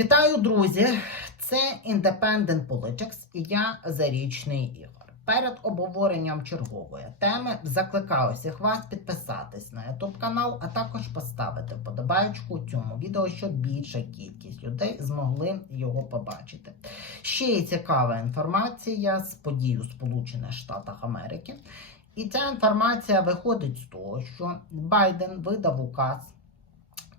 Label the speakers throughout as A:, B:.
A: Вітаю, друзі! Це Independent Politics і я Зарічний Ігор. Перед обговоренням чергової теми закликаю всіх вас підписатись на YouTube канал, а також поставити вподобайку цьому відео, щоб більша кількість людей змогли його побачити. Ще є цікава інформація з подій у Сполучених Штатах Америки. І ця інформація виходить з того, що Байден видав указ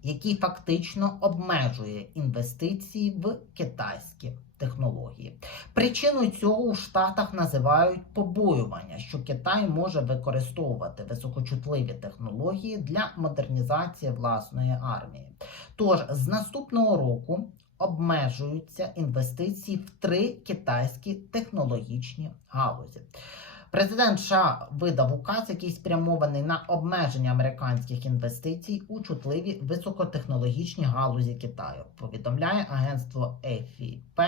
A: який фактично обмежує інвестиції в китайські технології. Причиною цього у Штатах називають побоювання, що Китай може використовувати високочутливі технології для модернізації власної армії. Тож з наступного року обмежуються інвестиції в три китайські технологічні галузі. Президент США видав указ, який спрямований на обмеження американських інвестицій у чутливі високотехнологічні галузі Китаю. Повідомляє агентство AFP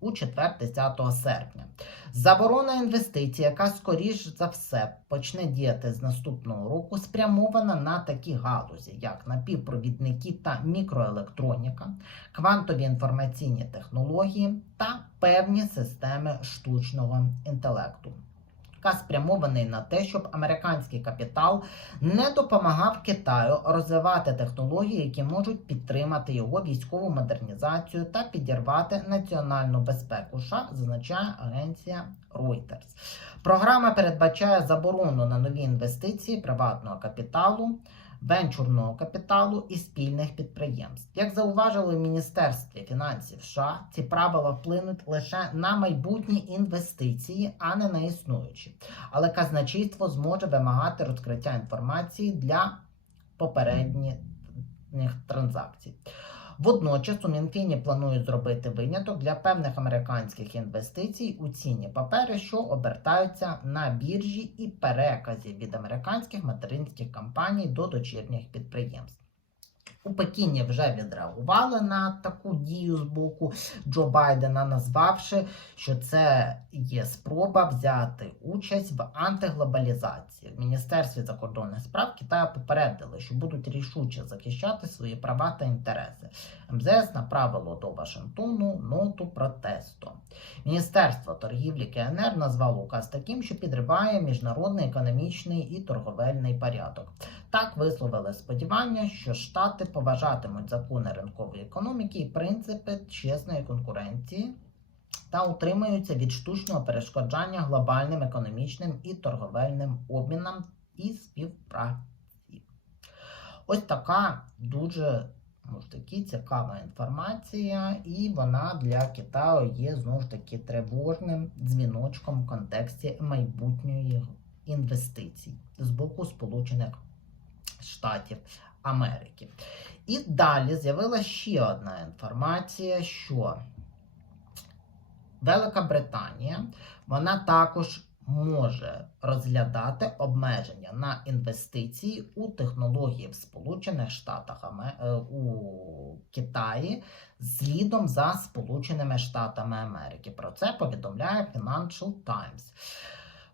A: у четвер, 10 серпня. Заборона інвестицій, яка скоріш за все почне діяти з наступного року, спрямована на такі галузі, як напівпровідники та мікроелектроніка, квантові інформаційні технології та певні системи штучного інтелекту яка спрямований на те, щоб американський капітал не допомагав Китаю розвивати технології, які можуть підтримати його військову модернізацію та підірвати національну безпеку. США зазначає агенція Reuters. Програма передбачає заборону на нові інвестиції приватного капіталу венчурного капіталу і спільних підприємств. Як зауважили в Міністерстві фінансів США, ці правила вплинуть лише на майбутні інвестиції, а не на існуючі. Але казначейство зможе вимагати розкриття інформації для попередніх транзакцій. Водночас у Мінфіні планують зробити виняток для певних американських інвестицій у цінні папери, що обертаються на біржі і переказі від американських материнських компаній до дочірніх підприємств. У Пекіні вже відреагували на таку дію з боку Джо Байдена, назвавши, що це є спроба взяти участь в антиглобалізації. В Міністерстві закордонних справ Китаю попередили, що будуть рішуче захищати свої права та інтереси. МЗС направило до Вашингтону ноту протесту. Міністерство торгівлі КНР назвало указ таким, що підриває міжнародний економічний і торговельний порядок. Так висловили сподівання, що Штати поважатимуть закони ринкової економіки і принципи чесної конкуренції та утримаються від штучного перешкоджання глобальним економічним і торговельним обмінам і співпраці. Ось така дуже ж таки цікава інформація, і вона для Китаю є знову ж таки тривожним дзвіночком в контексті майбутньої інвестицій з боку Сполучених Штатів Америки. І далі з'явилася ще одна інформація, що Велика Британія вона також може розглядати обмеження на інвестиції у технології в Сполучених Штатах е, у Китаї слідом за Сполученими Штатами Америки. Про це повідомляє Financial Times.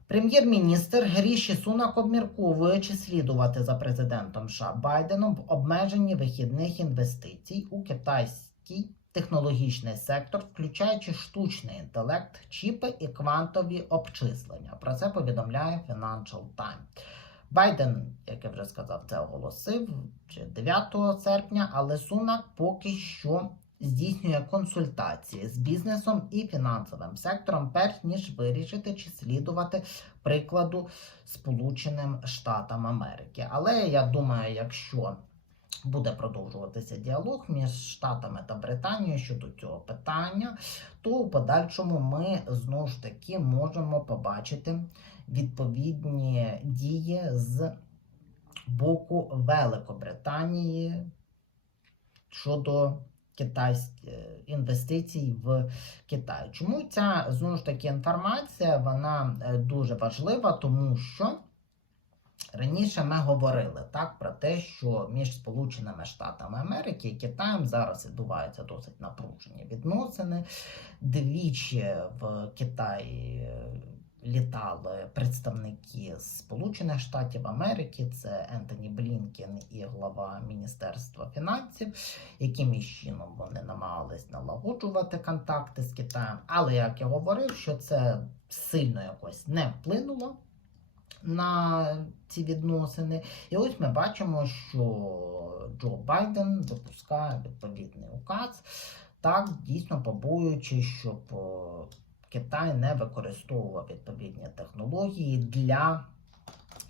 A: Прем'єр-міністр Гріші Сунак обмірковує, чи слідувати за президентом США Байденом в обмеженні вихідних інвестицій у китайський технологічний сектор, включаючи штучний інтелект, чіпи і квантові обчислення. Про це повідомляє Financial Times. Байден, як я вже сказав, це оголосив 9 серпня, але Сунак поки що здійснює консультації з бізнесом і фінансовим сектором, перш ніж вирішити чи слідувати прикладу Сполученим Штатам Америки. Але я думаю, якщо буде продовжуватися діалог між Штатами та Британією щодо цього питання, то у подальшому ми знову ж таки можемо побачити відповідні дії з боку Великобританії щодо китайських інвестицій в Китай. Чому ця знову ж таки інформація вона е, дуже важлива, тому що раніше ми говорили так про те, що між Сполученими Штатами Америки і Китаєм зараз відбуваються досить напружені відносини. Двічі в Китаї літали представники Сполучених Штатів Америки, це Ентоні Блінкен і глава Міністерства фінансів, яким чином вони намагались налагоджувати контакти з Китаєм. Але як я говорив, що це сильно якось не вплинуло на ці відносини. І ось ми бачимо, що Джо Байден випускає відповідний указ, так дійсно побоюючи, щоб о, Китай не використовував відповідні технології для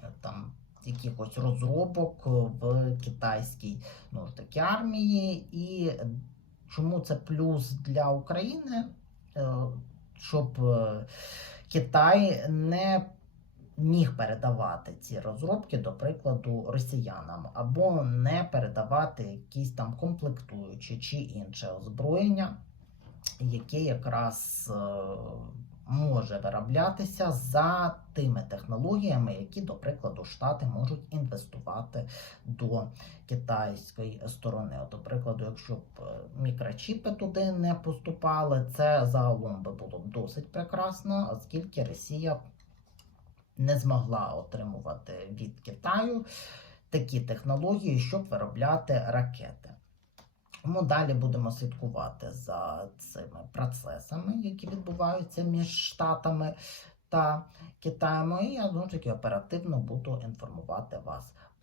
A: е, там. Якихось розробок в китайській ну, ж таки, армії, і чому це плюс для України, Е, щоб е, Китай не міг передавати ці розробки, до прикладу, росіянам, або не передавати якісь там комплектуючі чи інше озброєння, яке якраз е, може вироблятися за тими технологіями, які, до прикладу, Штати можуть інвестувати до китайської сторони. От, до прикладу, якщо б е, мікрочіпи туди не поступали, це загалом би було досить прекрасно, оскільки Росія не змогла отримувати від Китаю такі технології, щоб виробляти ракети. Тому далі будемо слідкувати за цими процесами, які відбуваються між Штатами та Китаєм. І я знову ж таки оперативно буду інформувати вас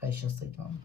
A: Хай щастить вам!